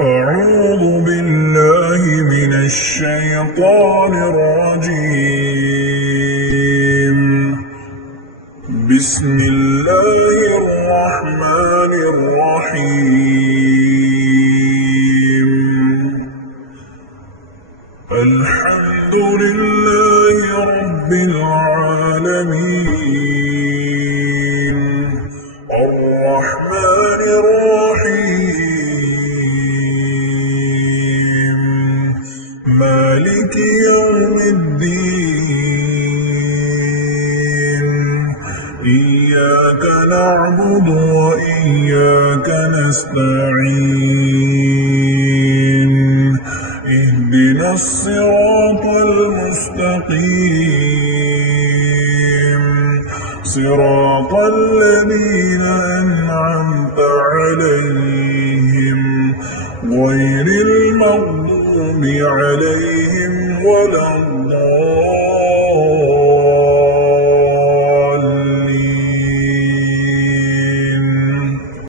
أعوذ بالله من الشيطان الرجيم. بسم الله الرحمن الرحيم. الحمد لله رب العالمين، الرحمن الرحيم، مالك يوم الدين. إياك نعبد وإياك نستعين. اهدنا الصراط المستقيم، صراط الذين أنعمت عليهم غير المغضوب عليهم ولا